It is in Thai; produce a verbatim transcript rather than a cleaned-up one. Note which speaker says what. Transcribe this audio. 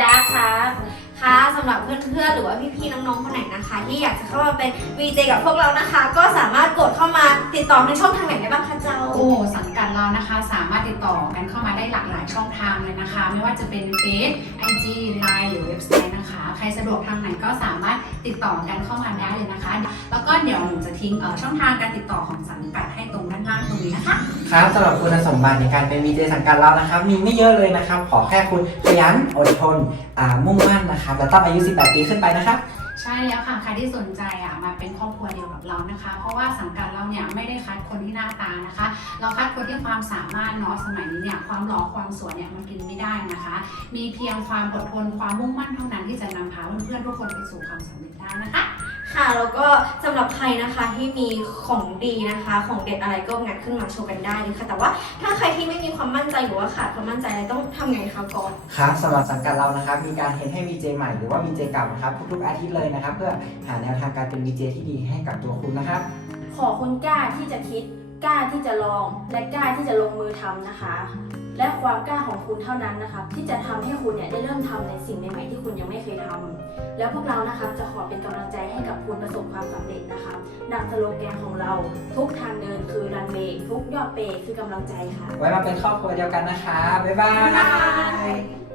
Speaker 1: าครับ
Speaker 2: ค่ะสำหรับเพื่อนๆหรือว่าพี่ๆน้องๆคนไหนนะคะที่อยากจะเข้ามาเป็น วี เจ กับพวกเรานะคะ ก็สามารถกดเข้ามาติดต่อในช่องทางไหนได้บ้างคะเจ้า
Speaker 1: โอ้สังกัดเรานะคะสามารถติดต่อกันเข้ามาได้หลากหลายช่องทางเลยนะคะไม่ว่าจะเป็นเฟซ ไอ จี ไลน์ หรือเว็บไซต์นะคะใครสะดวกทางไหนก็สามารถติดต่อกันเข้ามาได้เลยนะคะแล้วก็เดี๋ยวหนูจะทิ้งช่องทางการติดต่อของสังกัดให้ตรงด้านล่างตรงนี้นะคะ
Speaker 3: ครับสำหรับคุณสมบัติในการเป็น วี เจ สังกัดเรานะครับมีไม่เยอะเลยนะครับขอแค่คุณขยันอดทนมุ่งมั่นนะครับแล้วต้องอายุ สิบแปด ปีขึ้นไปนะครับ
Speaker 1: ใช่แล้วค่ะใครที่สนใจอ่ะมาเป็นครอบครัวเดียวกับเรานะคะเพราะว่าสังกัดเราเนี่ยไม่ได้คัดคนที่หน้าตานะคะเราคัดคนที่ความสามารถเนาะสมัยนี้เนี่ยความหล่อความสวยเนี่ยมันกินไม่ได้นะคะมีเพียงความอดทนความมุ่งมั่นเท่านั้นที่จะนำพาเพื่อนๆทุกคนไปสู่ความสำเร็จได้นะคะ
Speaker 2: ค่ะแล้วก็สำหรับใครนะคะที่มีของดีนะคะของเด็ดอะไรก็งัดขึ้นมาโชว์กันได้เลยค่ะแต่ว่าถ้าใครที่ไม่มีความมั่นใจหรือว่าขาดความมั่นใจอะไรต้องทำไงคะก่อน
Speaker 3: ครับสำหรับสังกัดเรานะครับมีการเทรนให้ วี เจ ใหม่หรือว่า วี เจ เก่านะครับทุกๆอาทิตย์เลยนะครับเพื่อหาแนวทางการเป็น วี เจ ที่ดีให้กับตัวคุณนะครับ
Speaker 4: ขอคุณกล้าที่จะคิดกล้าที่จะลองและกล้าที่จะลงมือทำนะคะและความกล้าของคุณเท่านั้นนะครับที่จะทำให้คุณเนี่ยได้เริ่มทำในสิ่งใหม่ๆที่คุณยังไม่เคยทำแล้วพวกเรานะครับจะขอเป็นกำลังใจให้กับคุณประสบความสำเร็จนะคะดังสโลแกนของเราทุกทางเดินคือรันเวย์ทุกยอดเปย์คือกำลังใจค่ะ
Speaker 3: ไว้มาเป็นครอบครัวเดียวกันนะคะบ๊ายบาย